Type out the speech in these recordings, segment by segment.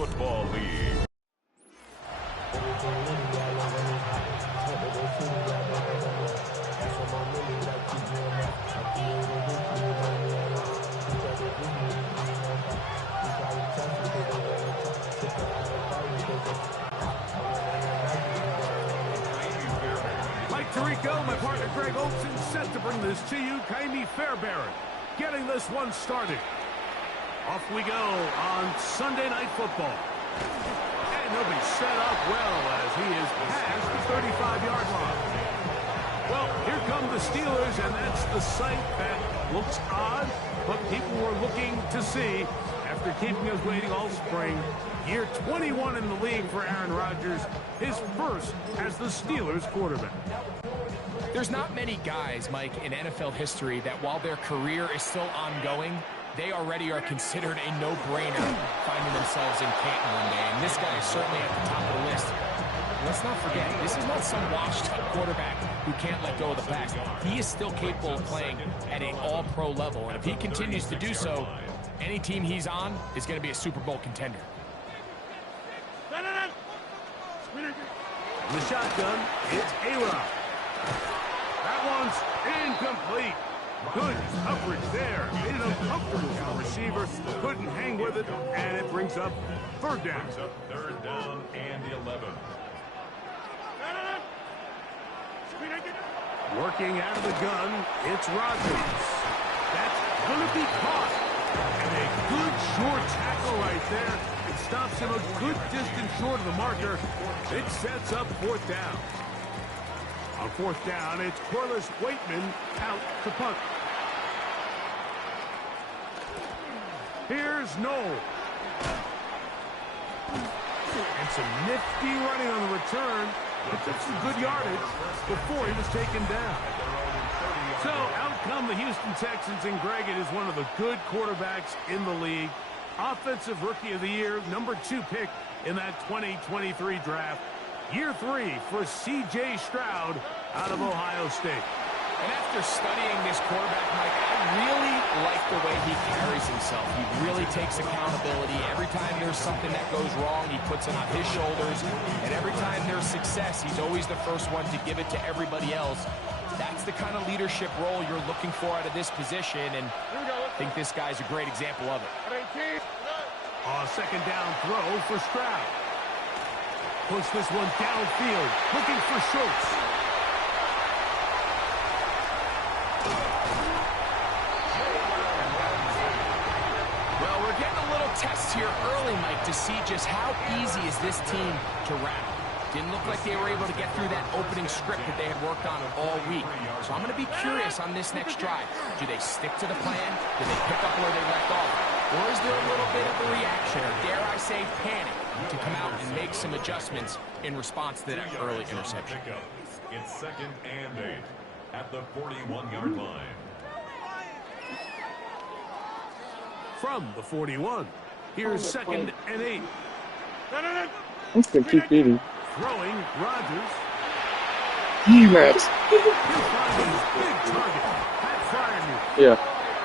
Football League. Mike Tirico, my partner Greg Olson, set to bring this to you. Ka'imi Fairbairn getting this one started. Off we go on Sunday Night Football. And he'll be set up well as he is past the 35-yard line. Well, here come the Steelers, and that's the sight that looks odd, but people were looking to see after keeping us waiting all spring. Year 21 in the league for Aaron Rodgers, his first as the Steelers quarterback. There's not many guys, Mike, in NFL history that while their career is still ongoing, they already are considered a no-brainer finding themselves in Canton one day. And this guy is certainly at the top of the list. Let's not forget, this is not some washed-up quarterback who can't let go of the pass. He is still capable of playing at an all-pro level. And if he continues to do so, any team he's on is going to be a Super Bowl contender. The shotgun, it's A-Rod. That one's incomplete. Good coverage there. Made it uncomfortable for the receiver. Couldn't hang with it, and it brings up third down. Third down and 11. Working out of the gun, it's Rodgers. That's going to be caught. And a good short tackle right there. It stops him a good distance short of the marker. It sets up fourth down. On fourth down, it's Corliss Waitman out to punt. Here's Noel. And some nifty running on the return. It took some good yardage before he was taken down. So out come the Houston Texans, and Greg, it is one of the good quarterbacks in the league. Offensive Rookie of the Year, #2 pick in that 2023 draft. Year 3 for C.J. Stroud out of Ohio State. And after studying this quarterback, Mike, I really like the way he carries himself. He really takes accountability. Every time there's something that goes wrong, he puts it on his shoulders. And every time there's success, he's always the first one to give it to everybody else. That's the kind of leadership role you're looking for out of this position, and I think this guy's a great example of it. Second down throw for Stroud. Push this one downfield, looking for Schultz. Well, we're getting a little test here early, Mike, to see just how easy is this team to rattle. Didn't look like they were able to get through that opening script that they had worked on all week. So I'm going to be curious on this next drive. Do they stick to the plan? Do they pick up where they left off? Or is there a little bit of a reaction, or dare I say panic, to come out and make some adjustments in response to that early interception? It's second and 8 at the 41-yard line. From the 41, here's second and 8. I'm just going to keep beating. Throwing Rodgers. Matt. He'll find his big target, Pat Freiermuth. Yeah.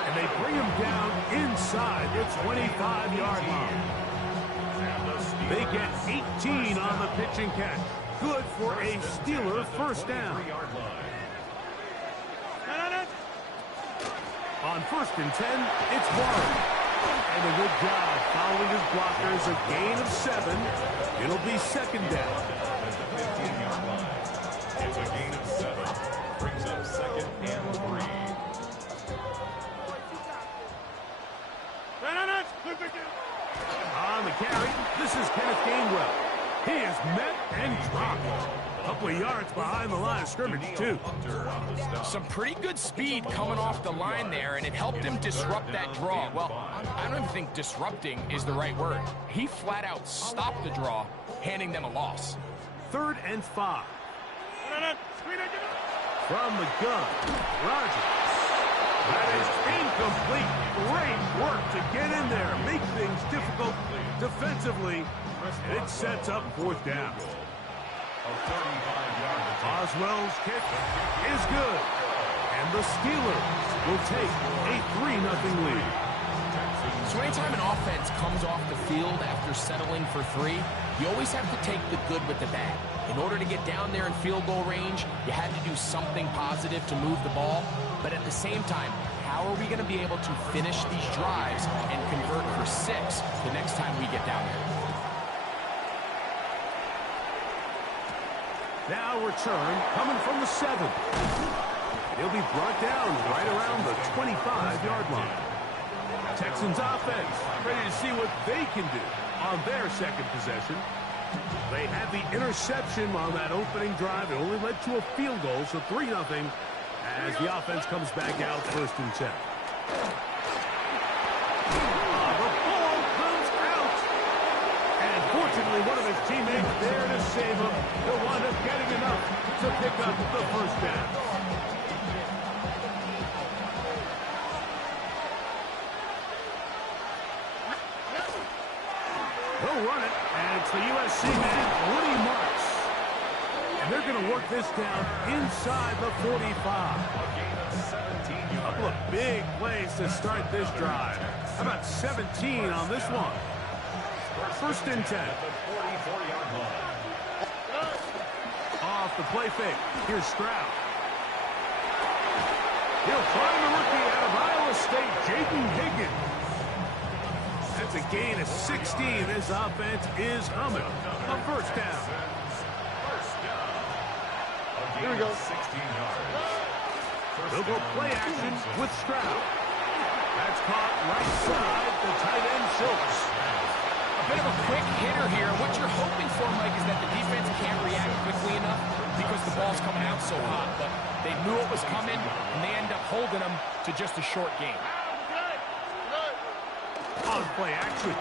And they bring him down inside the 25-yard line. They get 18 on the pitch and catch. Good for a Steeler first down. On first and 10, it's Warren. And a good job following his blockers. A gain of 7. It'll be second down. It's a gain of 7. Brings up second and 3. On the carry, this is Kenneth Gainwell. He is met and dropped. A couple of yards behind the line of scrimmage, too. Some pretty good speed coming off the line there, and it helped him disrupt that draw. Well, I don't even think disrupting is the right word. He flat out stopped the draw, handing them a loss. Third and 5. From the gun, Rodgers. That is incomplete. Great work to get in there, make things difficult defensively. And it sets up fourth down. Oswell's kick is good. And the Steelers will take a 3-0 lead. So anytime an offense comes off the field after settling for 3, you always have to take the good with the bad. In order to get down there in field goal range, you had to do something positive to move the ball. But at the same time, how are we going to be able to finish these drives and convert for 6 the next time we get down there? Now return coming from the 7. He'll be brought down right around the 25-yard line. Texans offense ready to see what they can do on their second possession. They had the interception on that opening drive. It only led to a field goal, so 3-0 as the offense comes back out first and 10. The ball comes out. And fortunately, one of his teammates there to save him. He'll wind up getting enough to pick up the first down. He'll run it, and it's the USC man, Woody Marks. And they're going to work this down inside the 45. A couple of big plays to start this drive. How about 17 on this one? First and 10. Off the play fake. Here's Stroud. He'll find the rookie out of Iowa State, Jaden Higgins. That's a gain of 16. This offense is humming. A first down. Here we go. 16 yards. They'll go play action with Stroud. That's caught right side. The tight end Schultz. A bit of a quick hitter here. What you're hoping for, Mike, is that the defense can't react quickly enough because the ball's coming out so hot. But they knew it was coming, and they end up holding them to just a short game. On play action.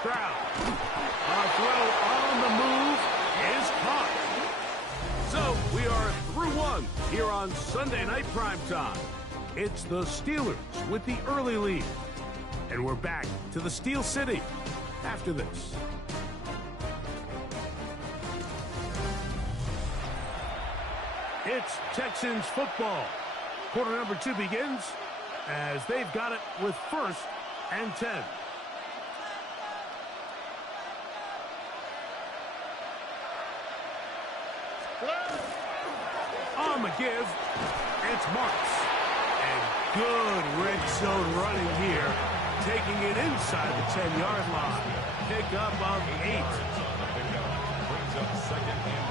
Stroud. A throw on the move is caught. So we are through one here on Sunday Night Primetime. It's the Steelers with the early lead. And we're back to the Steel City after this. It's Texans football. Quarter number 2 begins as they've got it with first and 10. On the give, it's Marks. And good red zone running here, taking it inside the 10-yard line. Pick up of 8.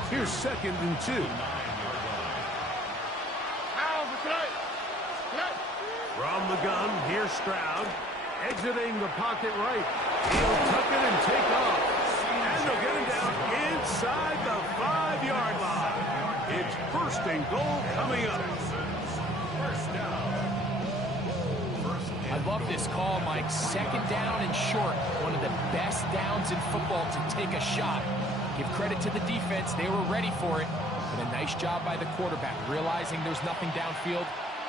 Here's second and 2. From the gun, here's Stroud. Exiting the pocket right. He'll tuck it and take off. And they'll get him down inside the 5-yard line. It's first and goal coming up. I love this call, Mike. Second down and short. One of the best downs in football to take a shot. Give credit to the defense. They were ready for it. And a nice job by the quarterback, realizing there's nothing downfield.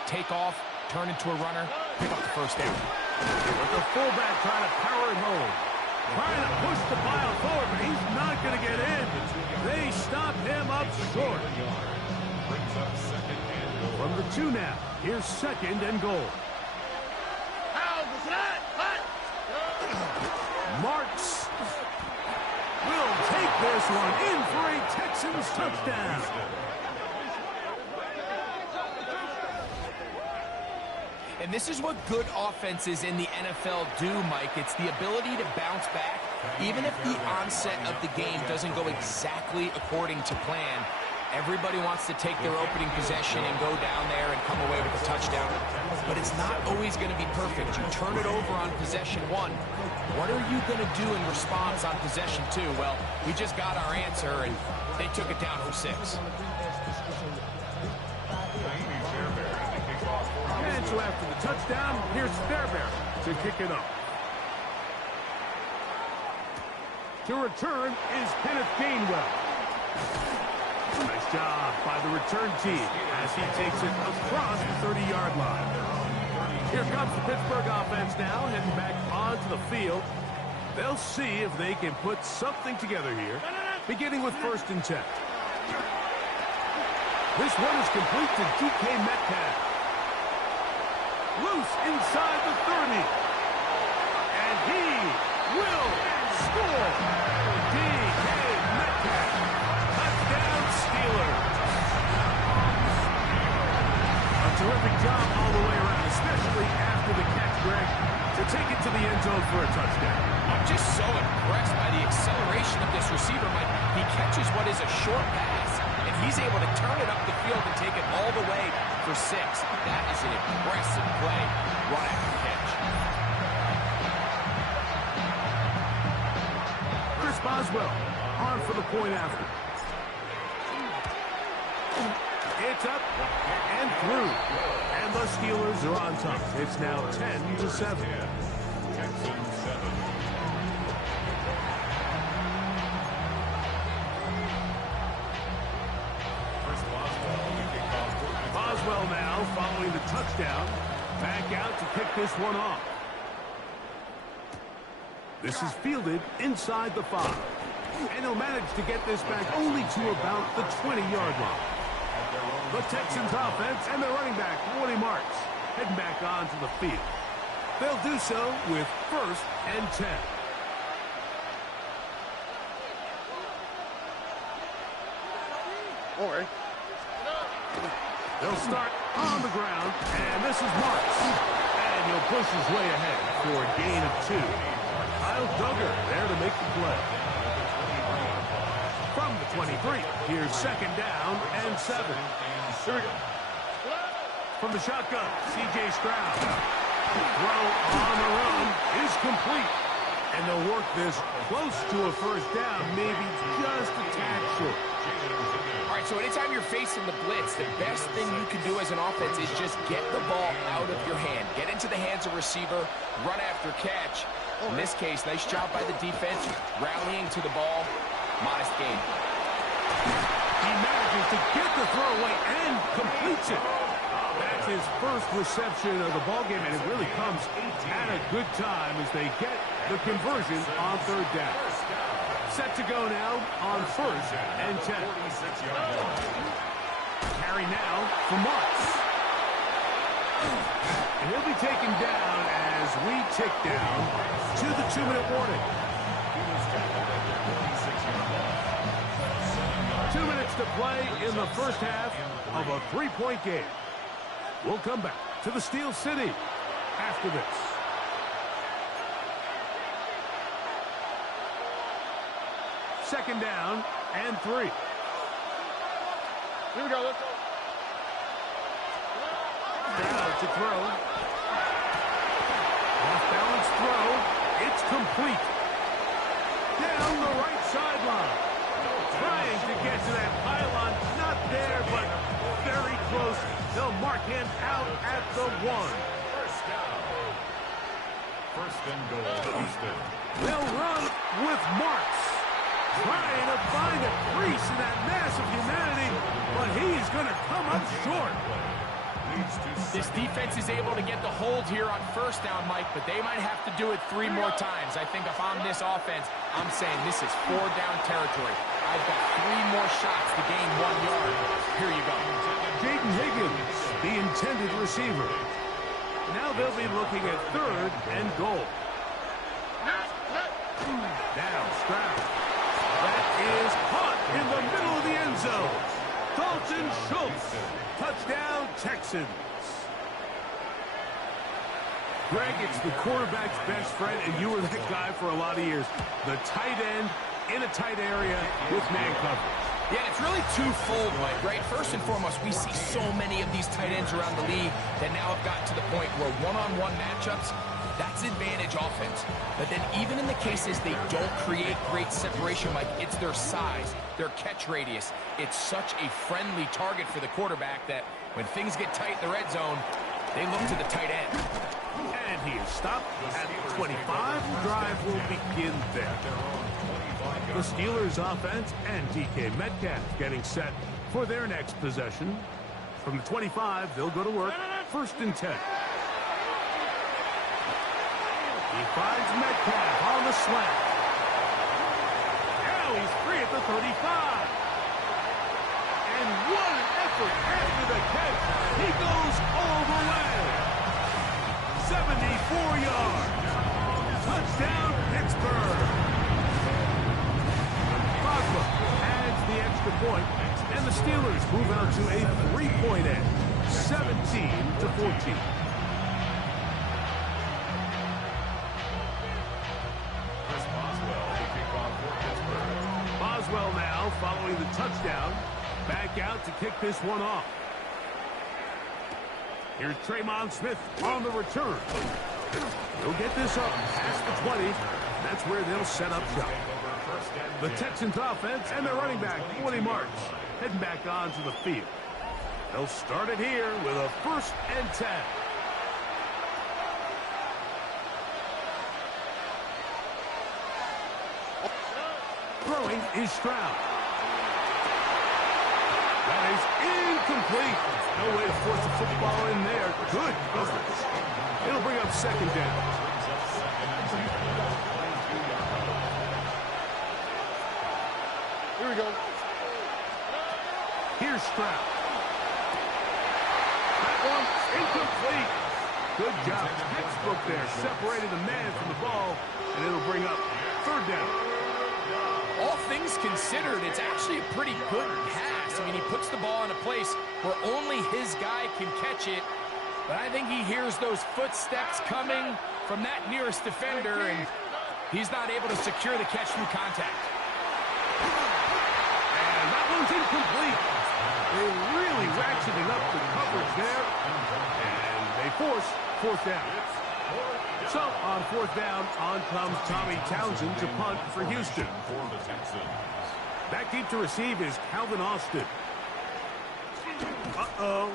Take off, turn into a runner, pick up the first down. But the fullback trying to power it home. Trying to push the pile forward, but he's not going to get in. They stop him up short. From the 2 now, here's second and goal. Marks will take this one in for a Texans touchdown. And this is what good offenses in the NFL do, Mike. It's the ability to bounce back. Even if the onset of the game doesn't go exactly according to plan, everybody wants to take their opening possession and go down there and come away with a touchdown. But it's not always going to be perfect. You turn it over on possession 1. What are you going to do in response on possession 2? Well, we just got our answer, and they took it down for 6. And so after the touchdown, here's Fairbairn to kick it up. To return is Kenneth Gainwell. Nice job by the return team as he takes it across the 30-yard line. Here comes the Pittsburgh offense now, heading back onto the field. They'll see if they can put something together here, beginning with first and 10. This one is complete to DK Metcalf. Loose inside the 30. will score. DK Metcalf. Touchdown Steelers. A terrific job all the way around, especially after the catch, Greg, to take it to the end zone for a touchdown. I'm just so impressed by the acceleration of this receiver, Mike. He catches what is a short pass, and he's able to turn it up the field and take it all the way for 6. That is an impressive play right after the catch. Chris Boswell on for the point after. It's up and through. And the Steelers are on top. It's now 10-7. Texans 7. Boswell now following the touchdown. Back out to kick this one off. This is fielded inside the 5. And he'll manage to get this back only to about the 20-yard line. The Texans offense and their running back, Woody Marks, heading back onto the field. They'll do so with 1st and 10. All right. They'll start on the ground, and this is Marks. And he'll push his way ahead for a gain of 2. Kyle Duggar there to make the play. From the 23, here's 2nd down and 7. Here we go. From the shotgun, C.J. Stroud. Throw on the run is complete. And they'll work this close to a 1st down, maybe just a tad short. All right, so anytime you're facing the blitz, the best thing you can do as an offense is just get the ball out of your hand. Get into the hands of receiver, run after catch. In this case, nice job by the defense, rallying to the ball. Modest gain. He manages to get the throw away and completes it. That's his first reception of the ballgame, and it really comes at a good time as they get the conversion on 3rd down. Set to go now on 1st and 10. Carry now for Marks. And he'll be taken down as we tick down to the 2-minute warning. 2 minutes to play in the 1st half of a 3-point game. We'll come back to the Steel City after this. Second down and 3. Here we go. Let's go. Down to throw. Off-balance throw. It's complete. Down the right sideline. Trying to get to that pylon. Not there, but very close. They'll mark him out at the 1. 1st down. 1st and goal, Houston. They'll run with Marks. Trying to find a crease in that mass of humanity, but he's going to come up short. This defense is able to get the hold here on 1st down, Mike, but they might have to do it 3 more times. I think if I'm this offense, I'm saying this is 4-down territory. I've got 3 more shots to gain 1 yard. Here you go. Jaden Higgins, the intended receiver. Now they'll be looking at 3rd and goal. Now Stroud. That is caught in the middle of the end zone. Dalton Schultz. Touchdown, Texans. Greg, it's the quarterback's best friend, and you were that guy for a lot of years. The tight end in a tight area with man coverage. Yeah, it's really twofold, Mike, right? First and foremost, we see so many of these tight ends around the league that now have gotten to the point where one-on-one matchups, that's advantage offense. But then even in the cases they don't create great separation, Mike, it's their size, their catch radius. It's such a friendly target for the quarterback that when things get tight in the red zone, they look to the tight end. And he is stopped at 25. The drive will begin there. The Steelers offense and DK Metcalf getting set for their next possession. From the 25, they'll go to work. 1st and 10. He finds Metcalf on the slant. Now he's free at the 35. And what an effort after the catch. He goes all the way. 74 yards. Touchdown, Pittsburgh. Pittsburgh. Boswell adds the extra point, and the Steelers move out to a 3-point edge, 17-14. Chris Boswell, the kickoff for Pittsburgh. Boswell now following the touchdown, back out to kick this one off. Here's Tremon Smith on the return. He'll get this up past the 20. That's where they'll set up shop. The Texans offense and their running back, Woody March, heading back onto the field. They'll start it here with a 1st and 10. Throwing is Stroud. That is incomplete. No way to force the football in there. Good coverage. It'll bring up 2nd down. Here we go. Here's Stroud. That one incomplete. Good job. Textbook there. Separating the man from the ball, and it'll bring up 3rd down. All things considered, it's actually a pretty good pass. I mean, he puts the ball in a place where only his guy can catch it. But I think he hears those footsteps coming from that nearest defender, and he's not able to secure the catch through contact. And that one's incomplete. They're really ratcheting up the coverage there. And they force 4th down. So, on 4th down, on comes Tommy Townsend to punt for Houston. For the Texans. Back deep to receive is Calvin Austin. Uh-oh.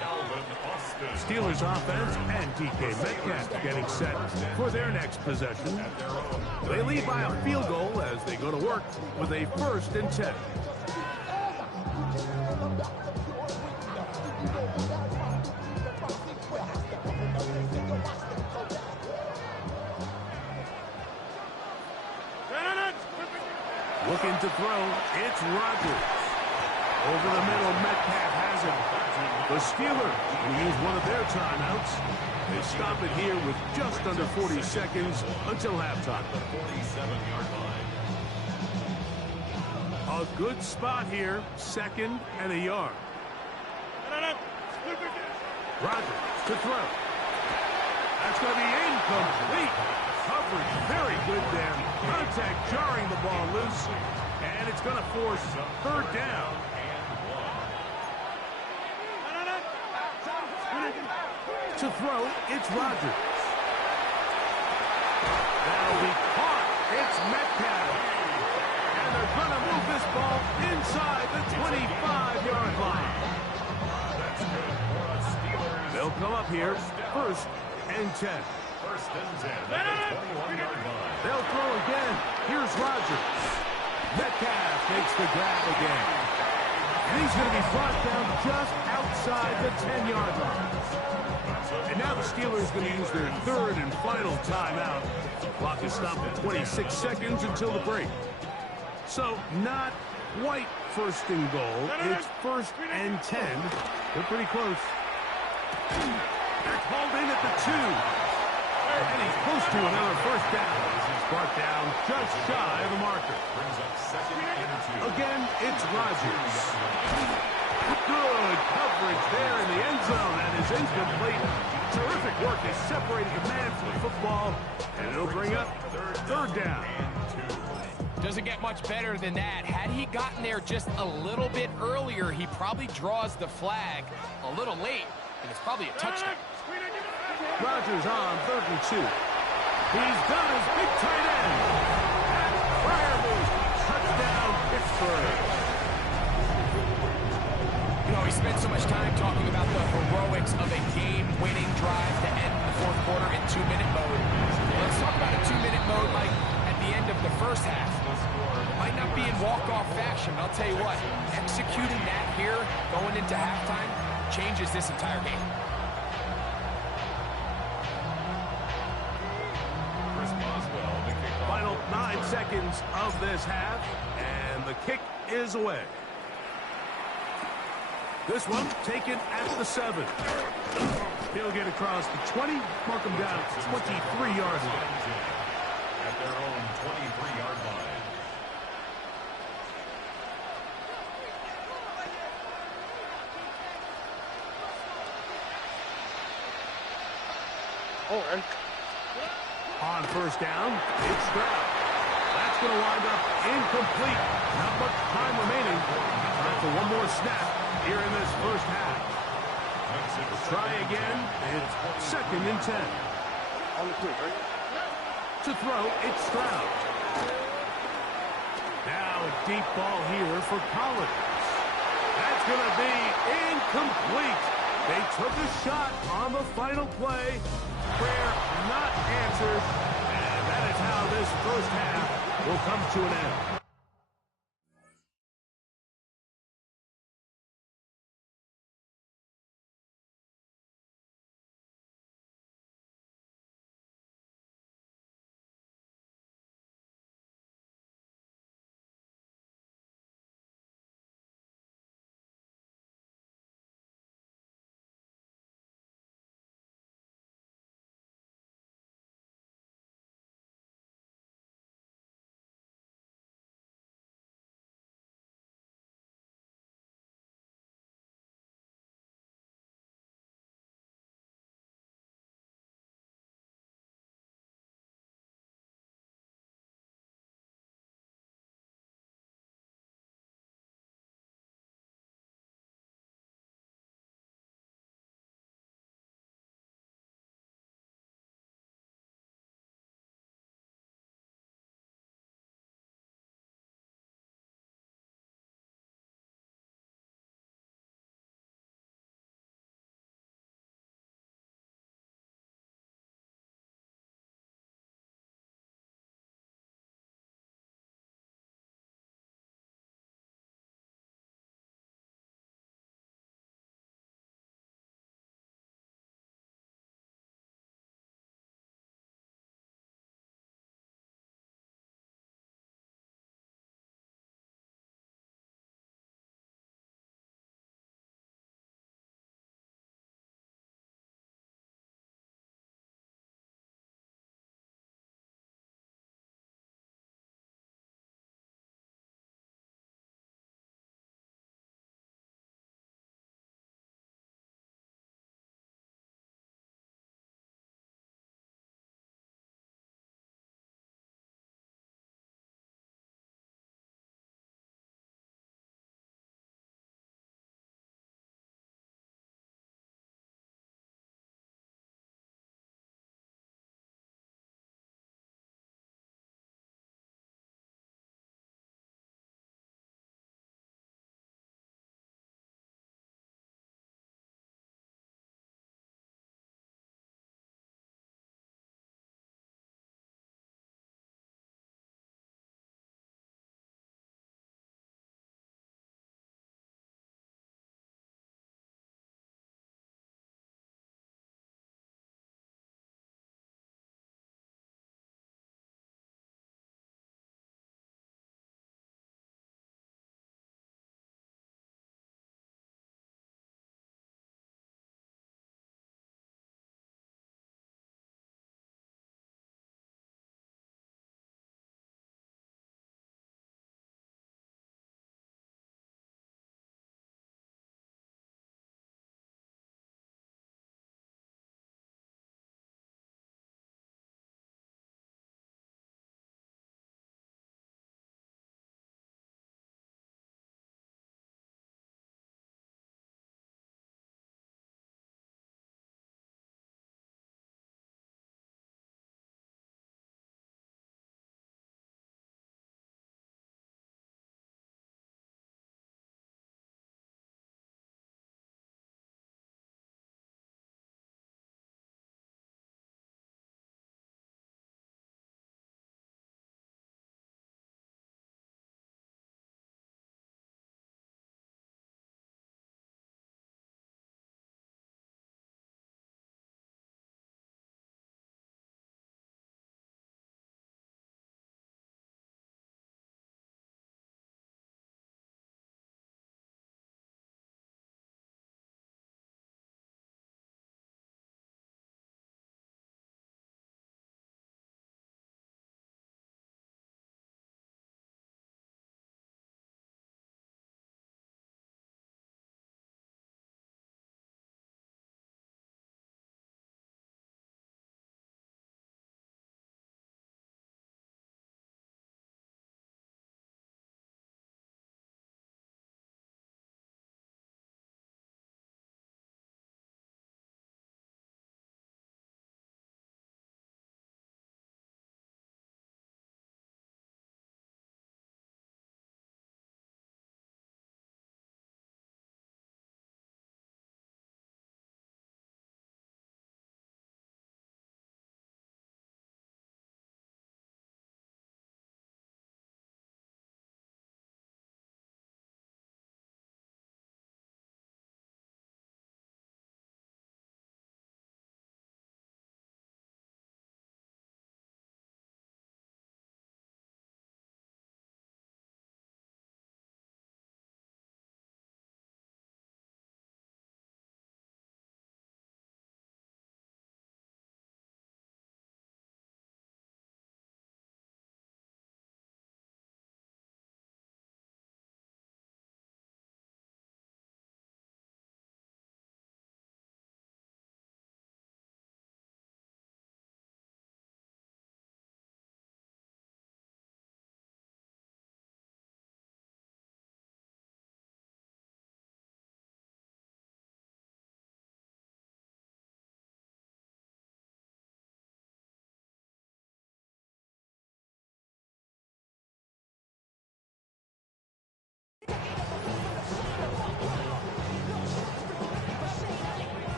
Calvin Austin. Steelers offense and DK Metcalf getting set for their next possession. They lead by a field goal as they go to work with a 1st and 10. Looking to throw, it's Rodgers. Over the middle, Metcalf has it. The Steelers will use one of their timeouts. They stop it here with just under 40 seconds until halftime. The 47-yard line. A good spot here, 2nd and a yard. Rodgers to throw. That's going to be incomplete. Coverage very good there. Contact jarring the ball loose. And it's going to force 3rd down. To throw, it's Rodgers. That'll be caught. It's Metcalf. And they're going to move this ball inside the 25-yard line. That's good for the Steelers. They'll come up here, 1st and 10. 1st and 10 at the 21-yard line. They'll throw again. Here's Rodgers. Metcalf makes the grab again. And he's going to be brought down just outside the 10-yard line. And now the Steelers going to use their 3rd and final timeout. The clock is stopped at 26 seconds until the break. So not quite 1st and goal. It's 1st and 10. They're pretty close. They're called in at the 2. And he's close to another 1st down. He's brought down just shy of the marker. Brings up 2nd and 2. Again, it's Rodgers. Good coverage there in the end zone. That is incomplete. Terrific work. They separated the man from the football. And it'll bring up 3rd down. Doesn't get much better than that. Had he gotten there just a little bit earlier, he probably draws the flag a little late, and it's probably a touchdown. Rodgers on 3rd and 2. He's got his big tight end. And Freiermuth. Touchdown, Pittsburgh. You know, he spent so much time talking about the heroics of a game-winning drive to end the 4th quarter in 2-minute mode. Let's talk about a 2-minute mode like at the end of the 1st half. It might not be in walk-off fashion, but I'll tell you what, executing that here going into halftime changes this entire game. Final 9 seconds of this half, and the kick is away. This one taken at the 7. He'll get across the 20, mark him down at the 23-yard line. At their own 23-yard line. On first down, it's Stroud. That's going to wind up incomplete. Not much time remaining. Time for one more snap here in this first half. Try again. It's second and 10. To throw, it's Stroud. Now a deep ball here for Collins. That's going to be incomplete. They took a shot on the final play. Prayer not answered. And that is how this first half will come to an end.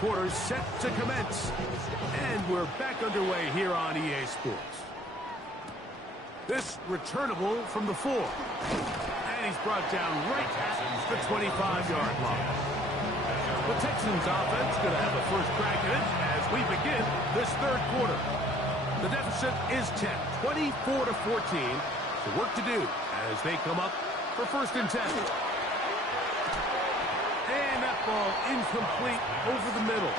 quarter set to commence. And we're back underway here on EA Sports. This returnable from the 4. And he's brought down right at the 25-yard line. The Texans offense going to have a first crack at it as we begin this third quarter. The deficit is 10, 24-14. So work to do as they come up for first and 10. And that ball incomplete over the middle.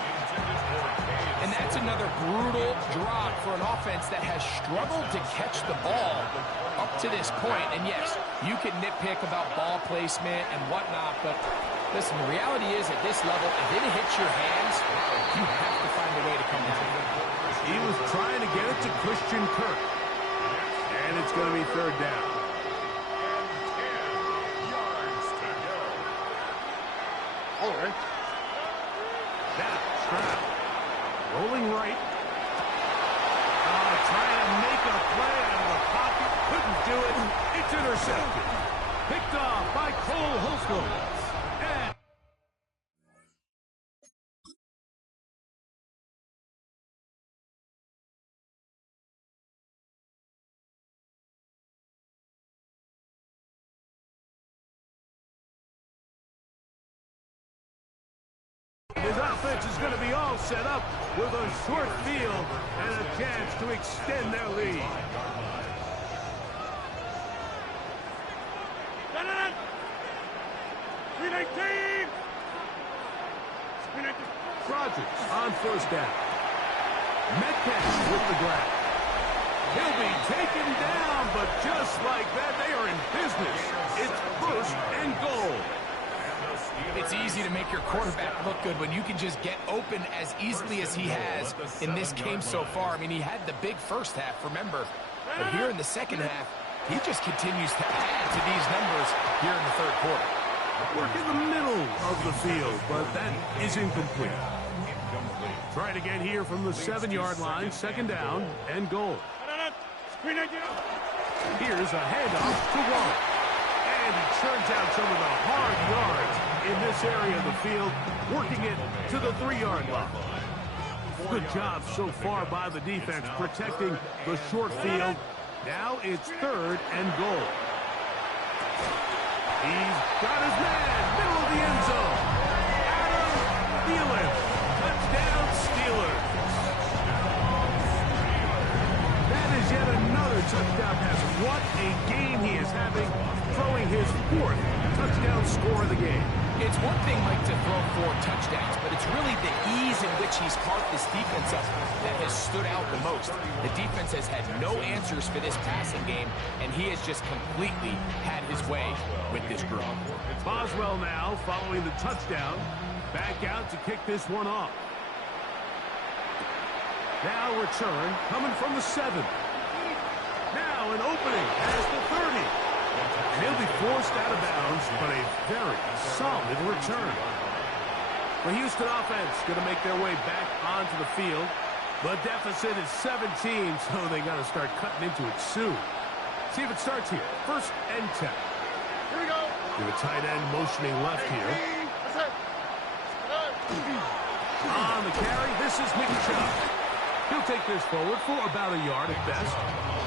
And that's another brutal drop for an offense that has struggled to catch the ball up to this point. And yes, you can nitpick about ball placement and whatnot, but listen, the reality is at this level, if it hits your hands, you have to find a way to come down. He was trying to get it to Christian Kirk. And it's going to be third down. All right. Now, Stroud. Rolling right. Trying to make a play out of the pocket. Couldn't do it. It's intercepted. Picked off by Cole Holcomb. And his offense is going to be all set up with a short field and a chance to extend their lead. Rodgers on first down. Metcalf with the grab. He'll be taken down, but just like that, they are in business. It's first and goal. It's easy to make your quarterback look good when you can just get open as easily as he has in this game so far. I mean, he had the big first half, remember. But here in the second half, he just continues to add to these numbers here in the third quarter. Work in the middle of the field, but that is incomplete. Trying to get here from the 7-yard line, second down and goal. Here's a handoff to Waller. And he churns out some of the hard yards in this area of the field, working it to the 3-yard line. Good job so far by the defense protecting the short field. Now it's third and goal. He's got his man, middle of the end zone. Adam Thielen, touchdown Steelers. That is yet another touchdown pass. What a game he is having, throwing his 4th touchdown score of the game. It's one thing, Mike, to throw 4 touchdowns, but it's really the ease in which he's caught this defense up that has stood out the most. The defense has had no answers for this passing game, and he has just completely had his way with this group. Boswell now, following the touchdown, back out to kick this one off. Now return, coming from the 7. Now an opening as the 30. And he'll be forced out of bounds, but a very solid return. The Houston offense going to make their way back onto the field. The deficit is 17, so they got to start cutting into it soon. See if it starts here. First and 10. Here we go. The tight end motioning left here. On the carry, this is Nick Chubb. He'll take this forward for about a yard at best.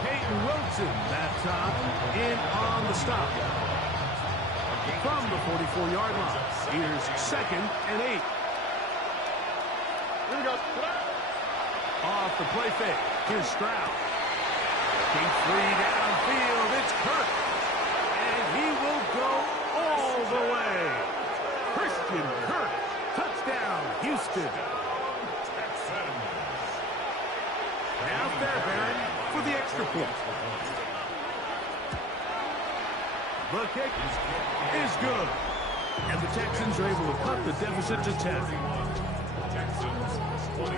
Peyton Wilson that time in on the stop. From the 44-yard line, here's second and 8. Here we go. Off the play fake, here's Stroud. Looking free downfield, it's Kirk. And he will go all the way. Christian Kirk, touchdown, Houston. Now Fairbairn for the extra point. The kick is good. And the Texans are able to cut the deficit to 10. Texans 21.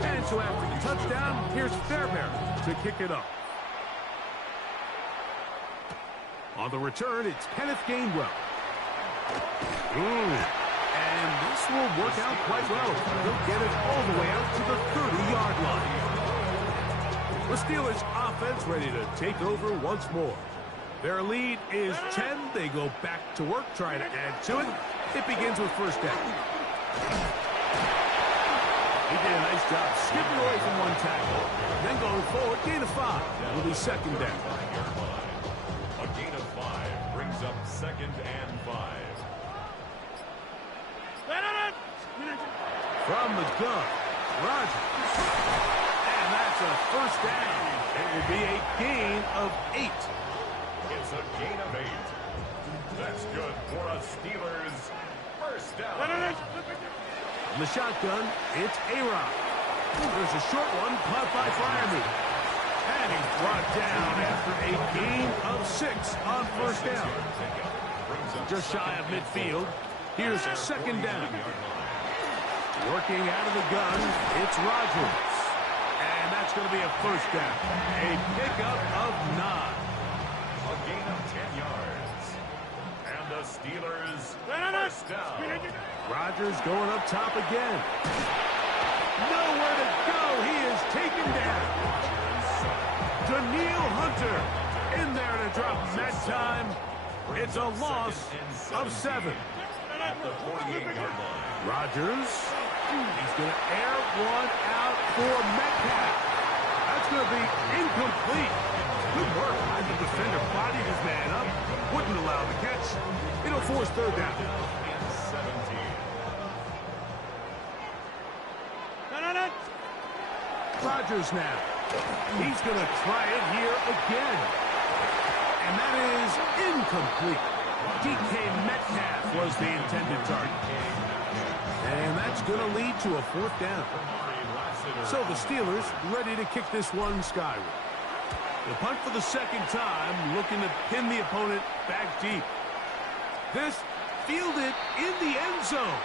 And so after the touchdown, here's Fairbairn to kick it up. On the return, it's Kenneth Gainwell. And this will work out quite well. He'll get it all the way out to the 30-yard line. The Steelers offense ready to take over once more. Their lead is 10. They go back to work, trying to add to it. It begins with first down. He did a nice job skipping away from one tackle. Then going forward, gain of 5. Will be second down. A gain of 5 brings up second and 5. From the gun, Rodgers. And that's a first down. It will be a gain of 8. It's a gain of 8. That's good for a Steelers first down. From the shotgun, it's A-Rod. There's a short one caught by Freiermuth. And he's brought down after a gain of 6 on first down. Just shy of midfield. Here's second down. Working out of the gun, it's Rodgers. And that's going to be a first down. A pickup of 9. A gain of 10 yards. And the Steelers first down. Rodgers going up top again. Nowhere to go. He is taken down. Danielle Hunter in there to drop him that time. It's a loss of 7. At the 48-yard line. Rodgers, he's going to air one out for Metcalf. That's going to be incomplete. Good work. The defender bodied his man up, wouldn't allow the catch. It'll force third down. And 17. Rodgers now. He's going to try it here again. And that is incomplete. DK Metcalf was the intended target. And that's going to lead to a fourth down. So the Steelers ready to kick this one skyward. The punt for the second time, looking to pin the opponent back deep. This fielded in the end zone.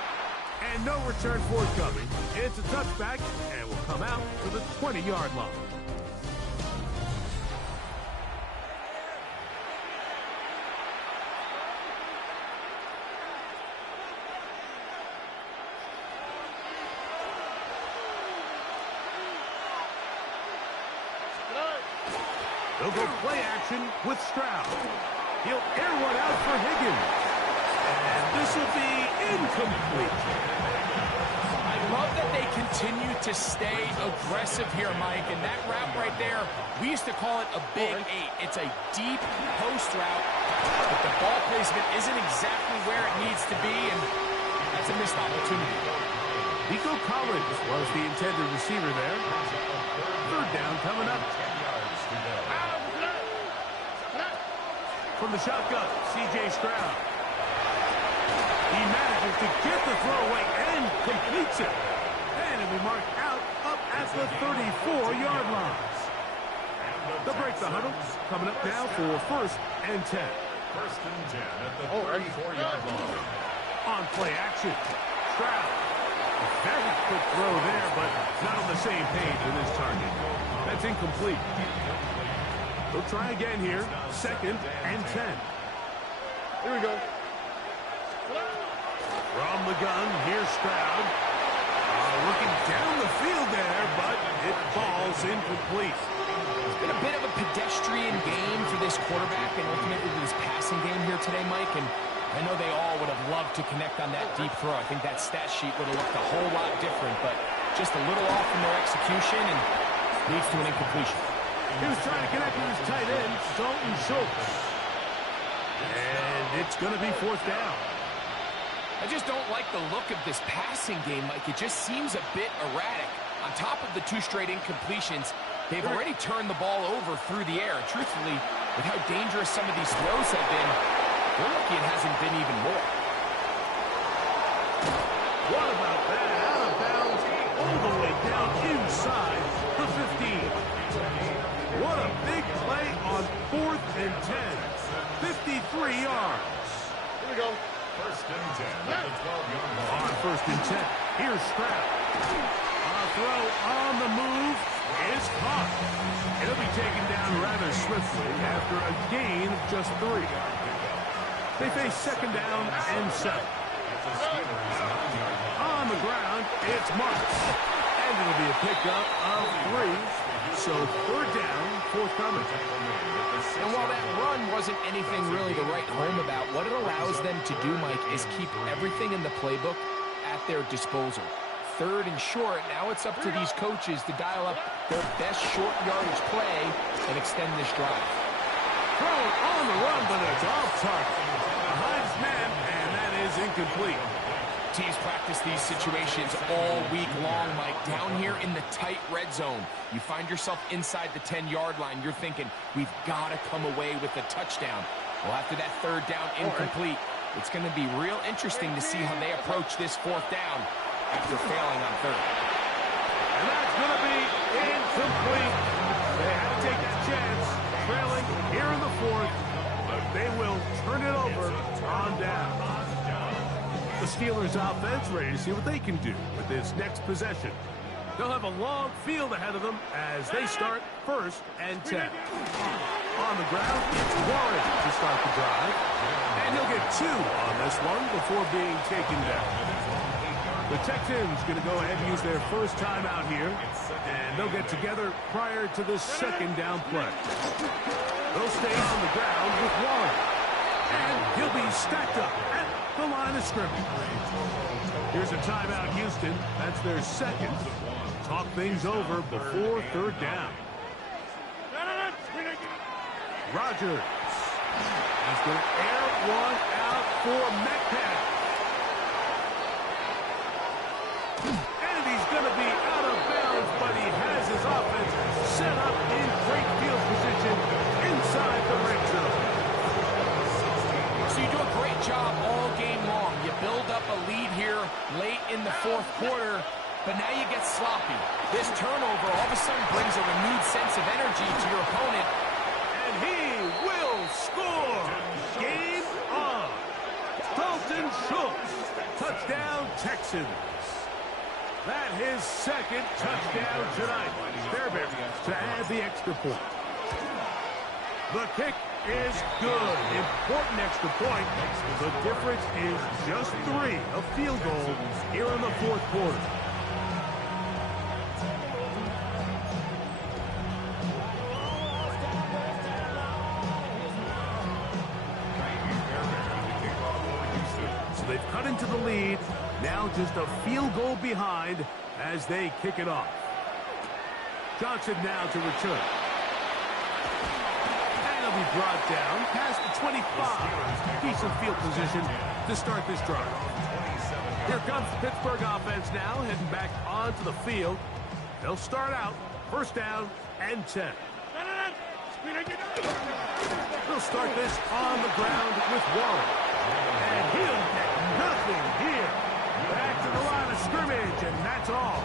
And no return forthcoming. It's a touchback and will come out to the 20-yard line. They'll go play action with Stroud. He'll air one out for Higgins. And this will be incomplete. I love that they continue to stay aggressive here, Mike. And that route right there, we used to call it a big 8. It's a deep post route, but the ball placement isn't exactly where it needs to be, and that's a missed opportunity. Nico Collins was the intended receiver there. Third down coming up. From the shotgun, C.J. Stroud. He manages to get the throw away and completes it. And it'll be marked out up at the 34-yard line. They'll break the huddle. Coming up now for first and 10. First and 10 at the 34-yard line. On play action. Stroud. A very quick throw there, but not on the same page with his target. That's incomplete. They'll try again here. Second and 10. Here we go. From the gun, here's Stroud. Looking down the field there, but it falls incomplete. It's been a bit of a pedestrian game for this quarterback and ultimately this passing game here today, Mike. And I know they all would have loved to connect on that deep throw. I think that stat sheet would have looked a whole lot different, but just a little off in their execution and leads to an incompletion. He was trying to connect with his tight end, Dalton Schultz. And it's going to be fourth down. I just don't like the look of this passing game, Mike. It just seems a bit erratic. On top of the 2 straight incompletions, they've already turned the ball over through the air. And truthfully, with how dangerous some of these throws have been, we're lucky it hasn't been even more. What about that? Out of bounds, all the way down inside the 15. What a big play on fourth and 10. 53 yards. Here we go. First and 10 at the 12-yard line. On first and 10, here's Stroud. A throw on the move is caught. It'll be taken down rather swiftly after a gain of just 3. They face second down and 7. On the ground, it's Marks. And it'll be a pickup of 3. So third down, forthcoming. And while that run wasn't anything really to write home about, what it allows them to do, Mike, is keep everything in the playbook at their disposal. Third and short, now it's up to these coaches to dial up their best short yardage play and extend this drive. Thrown on the run, but it's off target. Behind his man, and that is incomplete. Teams practice these situations all week long, Mike. Down here in the tight red zone, you find yourself inside the 10-yard line. You're thinking, we've got to come away with a touchdown. Well, after that third down incomplete, it's going to be real interesting to see how they approach this fourth down after failing on third. And that's going to be incomplete. They had to take that chance, trailing here in the fourth, but they will turn it over on down. The Steelers offense ready to see what they can do with this next possession. They'll have a long field ahead of them as they start 1st and 10. On the ground, it's Warren to start the drive. And he'll get 2 on this one before being taken down. The Texans going to go ahead and use their first time out here, and they'll get together prior to the second down play. They'll stay on the ground with Warren, and he'll be stacked up at the line of scrimmage. Here's a timeout, Houston. That's their second. Talk things over before third down. Rodgers is going to air one out for Metcalf. And he's going to be out of bounds, but he has his offense set up in great field position inside the red zone. So you do a great job all game long. You build up a lead here late in the fourth quarter, but now you get sloppy. This turnover all of a sudden brings a renewed sense of energy to your opponent. And he will score. Game on. Dalton Schultz. Touchdown, Texans. That his second touchdown tonight. Fairbairn to add the extra point. The kick is good. Important extra point. The difference is just 3, a field goal here in the fourth quarter. So they've cut into the lead. Now just a field goal behind as they kick it off. Johnson now to return. And he'll be brought down past the 25. Decent field position to start this drive. Here comes the Pittsburgh offense now, heading back onto the field. They'll start out 1st down and 10. They'll start this on the ground with Warren. And he'll get nothing here. Back to the line of scrimmage, and that's all.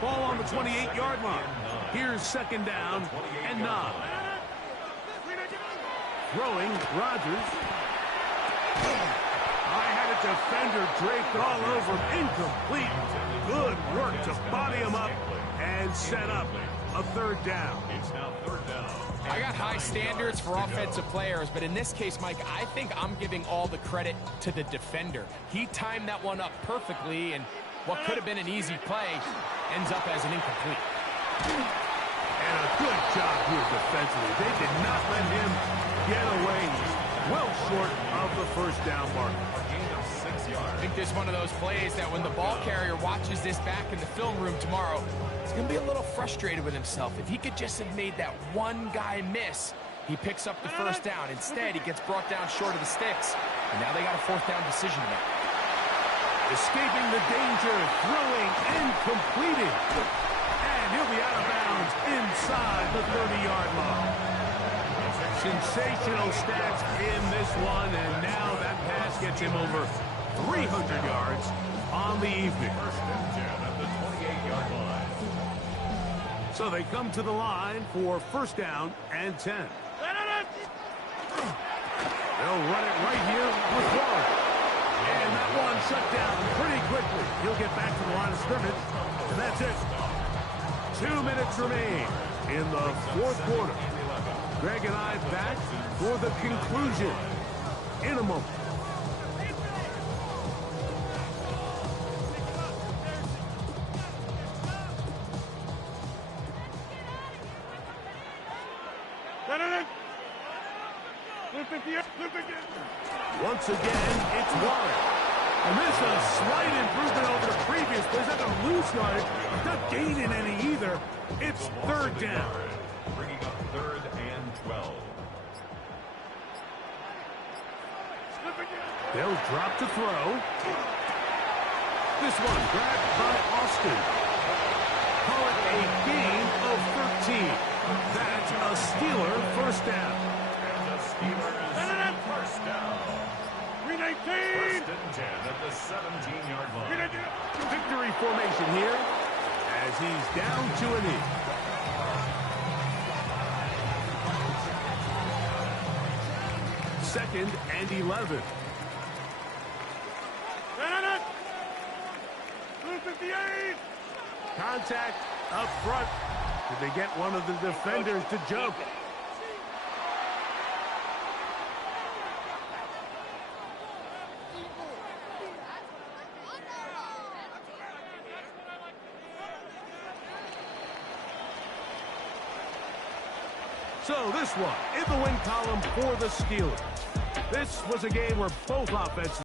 Ball on the 28-yard line. Here's 2nd down and 9. Throwing, Rodgers. I had a defender draped all over him. Incomplete. Good work to body him up and set up a 3rd down. It's now 3rd down. I got high standards for offensive players, but in this case, Mike, I think I'm giving all the credit to the defender. He timed that one up perfectly, and what could have been an easy play ends up as an incomplete. And a good job here defensively. They did not let him get away. He's well short of the 1st down mark. I think this is one of those plays that when the ball carrier watches this back in the film room tomorrow, he's going to be a little frustrated with himself. If he could just have made that one guy miss, he picks up the 1st down. Instead, he gets brought down short of the sticks, and now they got a 4th down decision to make. Escaping the danger, throwing and completing. And he'll be out of bounds inside the 30-yard line. Sensational stats in this one, and now that pass gets him over 300 yards on the evening. 1st and 10 at the 28-yard line. So they come to the line for 1st down and 10. They'll run it right here with Warren. And that one shut down pretty quickly. He'll get back to the line of scrimmage, and that's it. 2 minutes remain in the 4th quarter. Greg and I back for the conclusion in a moment. Once again, it's Warren. And this is a slight improvement over the previous play. He's not going to lose yardage. He's not gaining any either. It's third down. Bringing up 3rd and 12. They'll drop to throw. This one grabbed by Austin. Call it a gain of 13. That's a Steeler first down. And the Steelers first down. 1st and 10 at the 17-yard line. Victory formation here as he's down to a knee. Second and 11. Contact up front. Did they get one of the defenders to jump? So this one in the win column for the Steelers. This was a game where both offenses